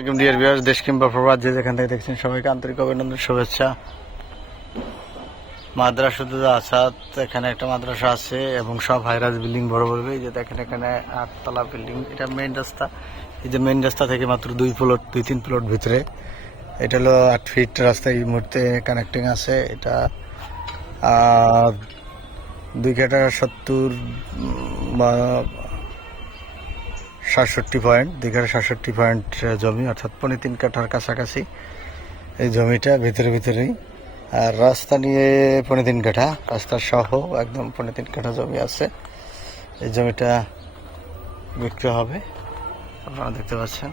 আসসালামাইকুম dear viewers, দেশ কিংবা প্রবাদ, যে যেখান থেকে দেখছেন সবাইকে আন্তরিক অভিনন্দন, শুভেচ্ছা। মাদ্রাসা আসাদ, এখানে একটা মাদ্রাসা আছে এবং সব হাইরাজ বিল্ডিং বড় বড়। এই যে দেখেন এখানে আটতলা বিল্ডিং, এটা মেইন রাস্তা। এই যে মেইন রাস্তা থেকে মাত্র দুই প্লট দুই তিন প্লট ভিতরে। এটা হলো আট ফিট রাস্তা এই মুহূর্তে কানেক্টিং আছে। এটা দুই কাটা সত্তর বা সাতষট্টি পয়েন্ট, দীঘার সাতষট্টি পয়েন্ট জমি, অর্থাৎ পনেরো তিন কাঠার কাছাকাছি এই জমিটা ভিতরে ভিতরেই। আর রাস্তা নিয়ে পনেরো তিন কাঠা, রাস্তা সহ একদম পনেরো তিন কাঠা জমি আছে। এই জমিটা বিক্রি হবে, আপনারা দেখতে পাচ্ছেন।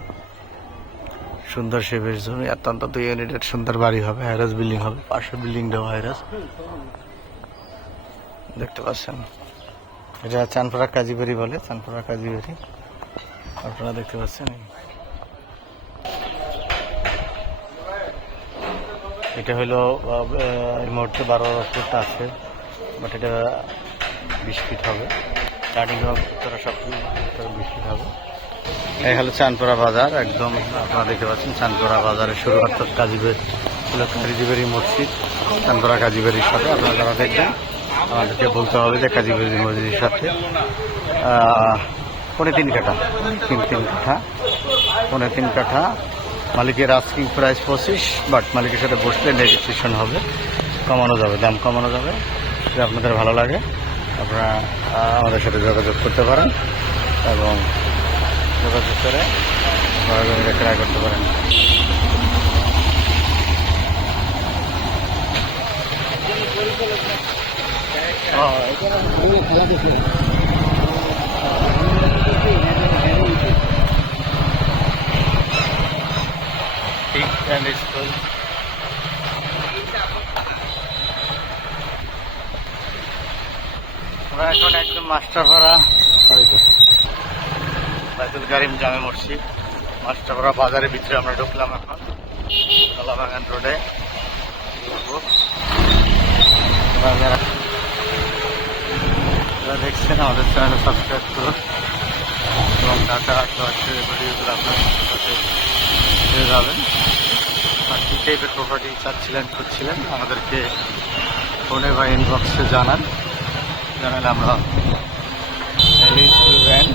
সুন্দর শেপের জমি, অত্যন্ত দুই ইউনিটের সুন্দর বাড়ি হবে হাইরাস বিল্ডিং হবে, পাশে বিল্ডিং বিল্ডিংটাও হাইরাস দেখতে পাচ্ছেন, এটা চানপাড়া কাজীবাড়ি বলে চানপাড়া কাজীবাড়ি। আপনারা দেখতে পাচ্ছেন এটা হলো এই মুহূর্তে বারো ফুট আছে, বাট এটা বিশ ফিট হবে। স্টার্টিং ভিতরে সব, ভিতরে বিশ ফিট হবে। এই হলো চানপুরা বাজার, একদম আপনারা দেখতে পাচ্ছেন চানপুরা বাজারের শুরু, অর্থাৎ কাজীবের কাজীবেরি মসজিদ চানপুরা কাজীবেরির সাথে। আপনারা যারা দেখবেন, আমাদেরকে বলতে হবে যে কাজীবেরি মসজিদের সাথে আহ, পৌনে তিন কাঠা। তিন তিন কাঠা। পৌনে তিন কাঠা। মালিকের আস্কিং প্রাইস পঁচিশ বাট মালিকের সাথে বসলে নেগোসিয়েশন হবে। কমানো যাবে দাম কমানো যাবে। যদি আপনাদের ভালো লাগে আপনারা আমাদের সাথে যোগাযোগ করতে পারেন এবং যোগাযোগ করে ক্রয় করতে পারেন। ঠিক প্রাইমারি স্কুল আমরা এখন একদম মাস্টারপাড়া বাইতুল কারিম জামে মসজিদ। মাস্টারপাড়া বাজারের ভিতরে আমরা ঢুকলাম এখন। কলাবাগান রোডে। ঢুকবো। আপনারা দেখছেন আমাদের চ্যানেল সাবস্ক্রাইব করুন। এবং টাটা হচ্ছে ভিডিওগুলো আপনার পেয়ে যাবেন আর কী টাইপের প্রপার্টি চাচ্ছিলেন করছিলেন আমাদেরকে ফোনে বা ইনবক্সে জানান। জানালে আমরা ভ্যান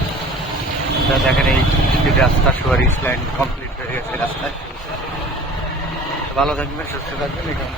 এটা দেখেন এই রাস্তা সুয়ারিস লাইন কমপ্লিট হয়ে গেছে রাস্তায়। ভালো থাকবেন, সুস্থ থাকবেন এখানে